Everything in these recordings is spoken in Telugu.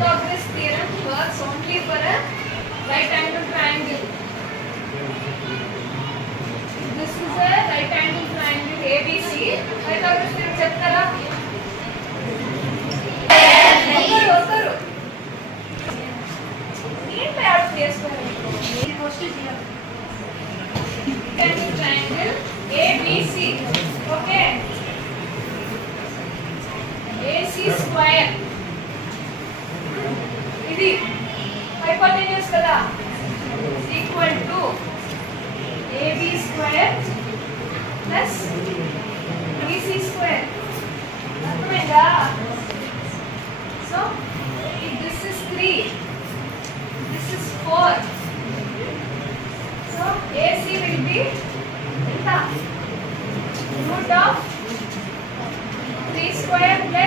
Pythagoras theorem works only for a right angle triangle. If this is a right angle triangle ABC. Pythagoras theorem చెప్తారా ఒకరు ఒకరు నేను ప్రయాణం చేస్తాను మీరు first triangle triangle ABC. Okay. AC square. ఇది హైపోటెన్యూస్ కదా equal to A B square plus B C square అర్థమైందా so this is three this is four so A C will be ఎంత root of three square plus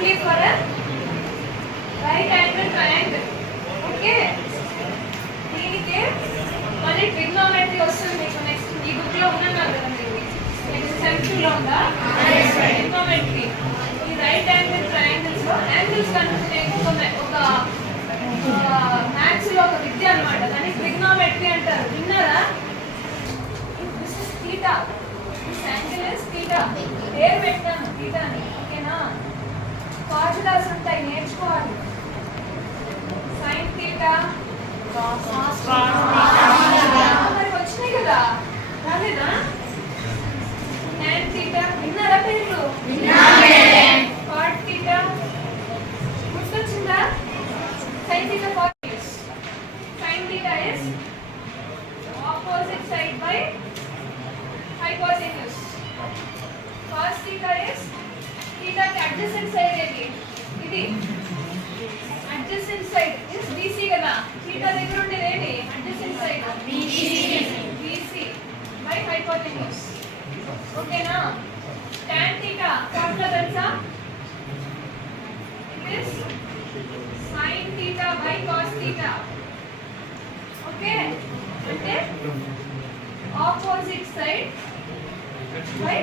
only for for right angle triangle. Okay దీనికి మళ్ళీ ట్రిగ్నోమెట్రీ వస్తుంది మీకు నెక్స్ట్ ఈ బుక్లో ఉన్నాను కదా సెవెంత్లో ఉందా? ట్రిగ్నోమెట్రీ ఈ రైట్ యాంగిల్ ట్రయాంగిల్స్లో యాంగిల్స్ కనుక్కునే ఒక ఒక మ్యాథ్స్లో ఒక విద్య అనమాట దాన్ని ట్రిగ్నోమెట్రీ అంటారు. విన్నారా? This is theta this angle is theta పేరు పెట్టాను థీటా అని. ఓకేనా ఫార్ములాస్ ఉంటాయి నేర్చుకోవాలి. సైన్ మరి వచ్చినాయి కదా? రాలేదా? టెన్ థీటా విన్నారా పేర్లు? గుర్తొచ్చిందా? Sine theta sine theta is opposite side by హైపోజిట్ first theta is theta adjacent side ఏది ఇది adjacent side is BC కదా థీటా దగ్గర ఉండేది ఏది adjacent side BC BC by hypotenuse ఓకేనా tan థీటా ఫార్ములా తెలుసా it is sin theta by cos theta okay అంటే ఆపోజిట్ సైడ్ బై